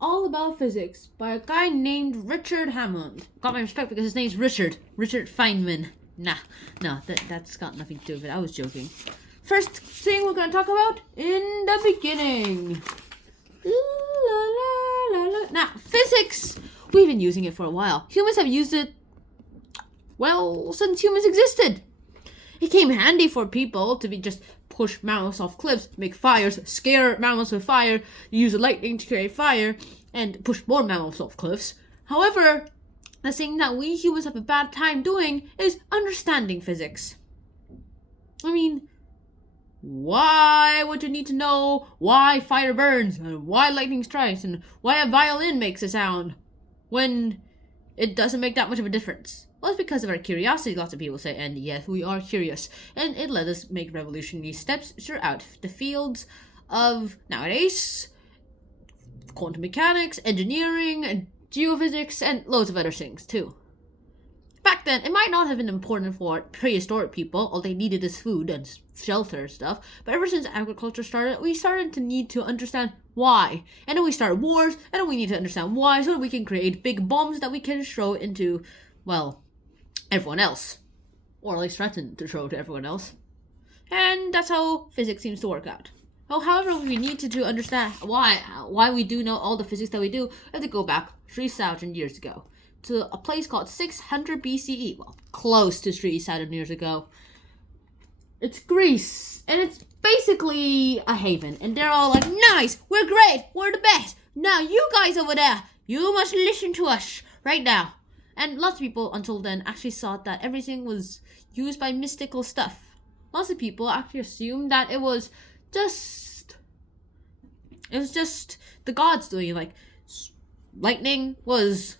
All About Physics by a guy named Richard Hammond. Got my respect because his name's Richard Feynman. Nah, that's got nothing to do with it. I was joking. First thing we're going to talk about in the beginning. Now, physics. We've been using it for a while. Humans have used it, well, since humans existed. It came handy for people to be just push mammals off cliffs, make fires, scare mammals with fire, use lightning to create fire, and push more mammals off cliffs. However, the thing that we humans have a bad time doing is understanding physics. I mean, why would you need to know why fire burns, and why lightning strikes, and why a violin makes a sound, when it doesn't make that much of a difference? Well, it's because of our curiosity, lots of people say, and yes, we are curious, and it let us make revolutionary steps throughout the fields of, nowadays, quantum mechanics, engineering, and geophysics, and loads of other things, too. Back then, it might not have been important for prehistoric people. All they needed is food and shelter and stuff. But ever since agriculture started, we started to need to understand why. And then we started wars, and then we need to understand why so that we can create big bombs that we can throw into, well, everyone else. Or at least threaten to throw to everyone else. And that's how physics seems to work out. Well, however, we need to understand why we do know all the physics that we do. We have to go back 3,000 years ago to a place called 600 BCE. Well, close to 3,000 years ago. It's Greece, and it's basically a haven. And they're all like, nice, we're great, we're the best. Now you guys over there, you must listen to us right now. And lots of people until then actually thought that everything was used by mystical stuff. Lots of people actually assumed that it was just the gods doing it. Like, lightning was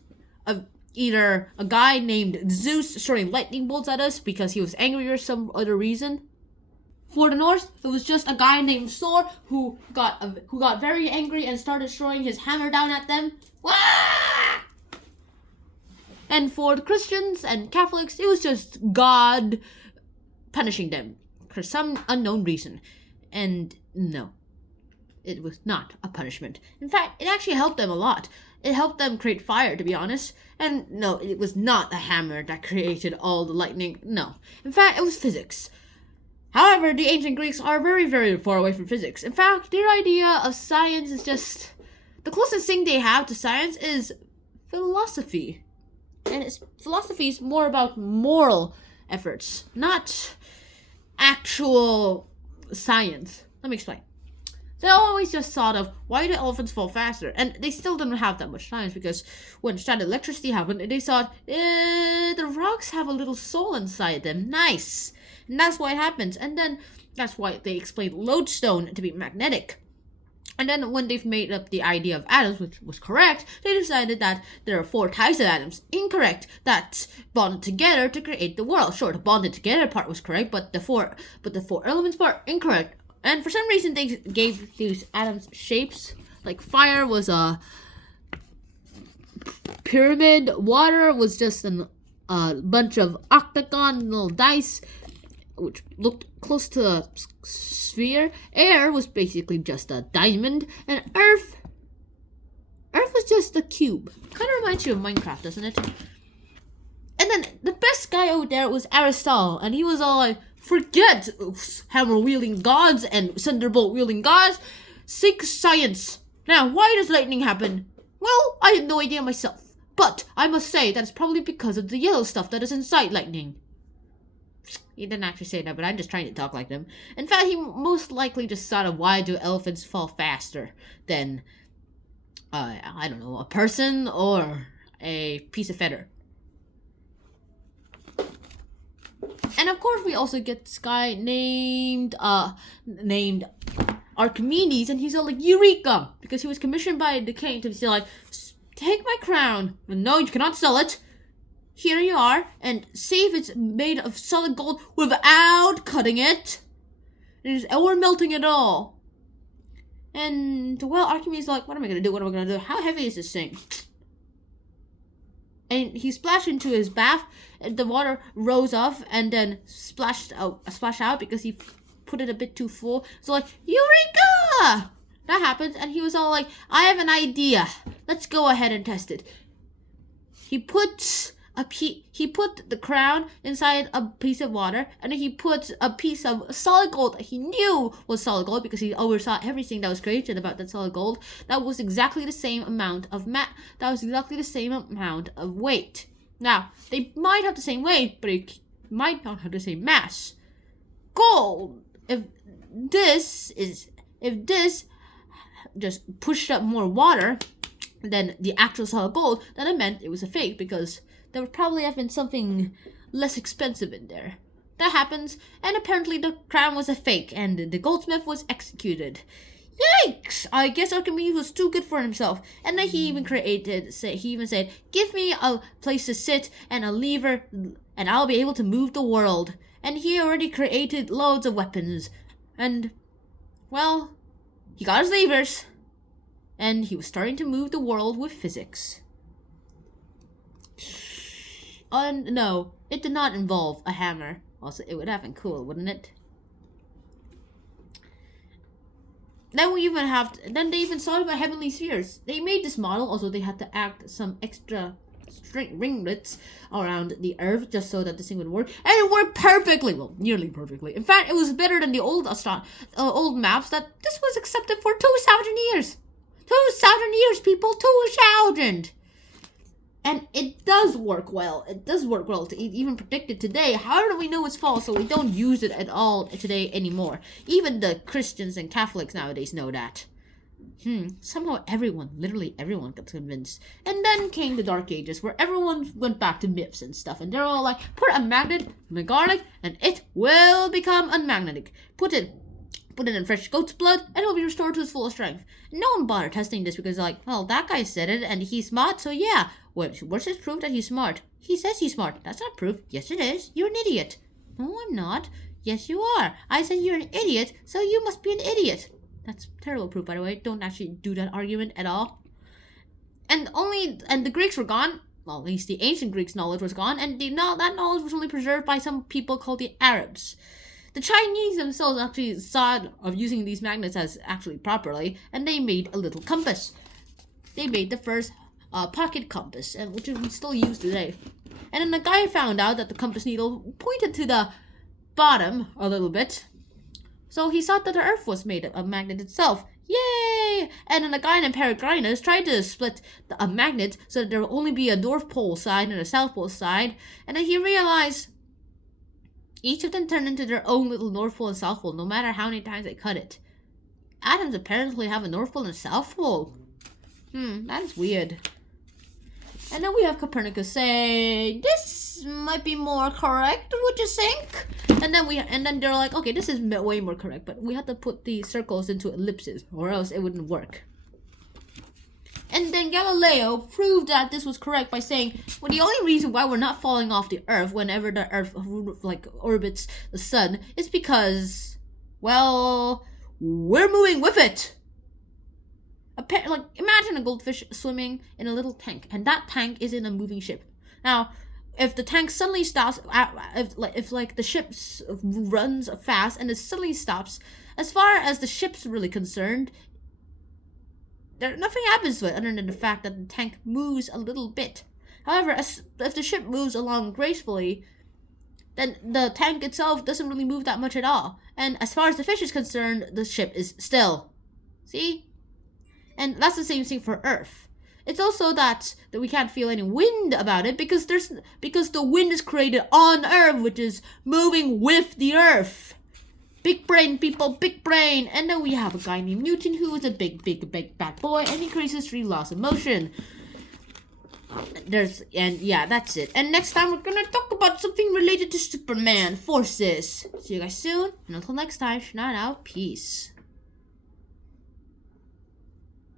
either a guy named Zeus throwing lightning bolts at us because he was angry or some other reason. For the Norse, it was just a guy named Thor who got very angry and started throwing his hammer down at them. Wah! And for the Christians and Catholics, it was just God punishing them for some unknown reason. And no, it was not a punishment. In fact, it actually helped them a lot. It helped them create fire, to be honest. And no, it was not a hammer that created all the lightning. No. In fact, it was physics. However, the ancient Greeks are very, very far away from physics. In fact, their idea of science is just... the closest thing they have to science is philosophy. And philosophy is more about moral efforts, not actual science. Let me explain. They always just thought of, why do elephants fall faster? And they still didn't have that much science because when static electricity happened, they thought, the rocks have a little soul inside them. Nice. And that's why it happens. And then that's why they explained lodestone to be magnetic. And then when they've made up the idea of atoms, which was correct, they decided that there are 4 types of atoms. Incorrect. That bonded together to create the world. Sure, the bonded together part was correct, but the four elements part incorrect. And for some reason, they gave these atoms shapes. Like fire was a pyramid. Water was just a bunch of octagon little dice, which looked close to a sphere. Air was basically just a diamond. And Earth was just a cube. Kind of reminds you of Minecraft, doesn't it? And then the best guy out there was Aristotle. And he was all like, forget hammer-wielding gods and thunderbolt-wielding gods. Seek science. Now, why does lightning happen? Well, I have no idea myself. But I must say that it's probably because of the yellow stuff that is inside lightning. He didn't actually say that, but I'm just trying to talk like them. In fact, he most likely just thought of why do elephants fall faster than, I don't know, a person or a piece of feather. And of course, we also get this guy named Archimedes, and he's all like, Eureka! Because he was commissioned by the king to say like, take my crown. No, you cannot sell it. Here you are, and see if it's made of solid gold without cutting it. Or melting it at all. And, well, Archimedes is like, what am I going to do? How heavy is this thing? And he splashed into his bath, and the water rose off and then splashed out because he put it a bit too full. So like, Eureka! That happens, and he was all like, I have an idea. Let's go ahead and test it. He put the crown inside a piece of water, and then he put a piece of solid gold that he knew was solid gold because he oversaw everything that was created about that solid gold. That was exactly the same amount of weight. Now, they might have the same weight, but it might not have the same mass. Gold, if this just pushed up more water than the actual solid gold, then it meant it was a fake, because there would probably have been something less expensive in there. That happens, and apparently the crown was a fake, and the goldsmith was executed. Yikes! I guess Archimedes was too good for himself, and then he even said, give me a place to sit and a lever, and I'll be able to move the world. And he already created loads of weapons, and, well, he got his levers, and he was starting to move the world with physics. No, it did not involve a hammer. Also, it would have been cool, wouldn't it? Then they even thought about heavenly spheres. They made this model. Also, they had to act some extra string ringlets around the Earth just so that this thing would work, and it worked perfectly. Well, nearly perfectly. In fact, it was better than the old maps that this was accepted for 2,000 years. 2,000 years, people. 2,000. And it does work well. It does work well to even predict it today. How do we know it's false? So we don't use it at all today anymore. Even the Christians and Catholics nowadays know that. Somehow literally everyone got convinced. And then came the Dark Ages, where everyone went back to myths and stuff. And they're all like, put a magnet in the garlic, and it will become unmagnetic. Put it in fresh goat's blood, and it'll be restored to its full strength. No one bothered testing this because, like, well, that guy said it, and he's smart, so yeah. What's his proof that he's smart? He says he's smart. That's not proof. Yes, it is. You're an idiot. No, I'm not. Yes, you are. I said you're an idiot, so you must be an idiot. That's terrible proof, by the way. Don't actually do that argument at all. And the Greeks were gone. Well, at least the ancient Greeks' knowledge was gone, and that knowledge was only preserved by some people called the Arabs. The Chinese themselves actually thought of using these magnets as actually properly, and they made a little compass. They made the first pocket compass, which we still use today. And then the guy found out that the compass needle pointed to the bottom a little bit, so he thought that the Earth was made of a magnet itself. Yay! And then the guy named Peregrinus tried to split a magnet so that there will only be a North Pole side and a South Pole side, and then he realized each of them turned into their own little North Pole and South Pole, no matter how many times they cut it. Atoms apparently have a North Pole and a South Pole. That is weird. And then we have Copernicus saying, this might be more correct, would you think? And then they're like, okay, this is way more correct, but we have to put the circles into ellipses, or else it wouldn't work. And then Galileo proved that this was correct by saying, well, the only reason why we're not falling off the Earth whenever the Earth orbits the sun is because, well, we're moving with it. Imagine a goldfish swimming in a little tank, and that tank is in a moving ship. Now, if the tank suddenly stops, if the ship runs fast and it suddenly stops, as far as the ship's really concerned, nothing happens to it other than the fact that the tank moves a little bit. However, if the ship moves along gracefully, then the tank itself doesn't really move that much at all. And as far as the fish is concerned, the ship is still. See? And that's the same thing for Earth. It's also that we can't feel any wind about it because the wind is created on Earth, which is moving with the Earth. Big brain, people, big brain. And then we have a guy named Newton who is a big bad boy, and he creates his 3 laws of motion. That's it. And next time we're gonna talk about something related to Superman forces. See you guys soon, and until next time, Schnau, peace.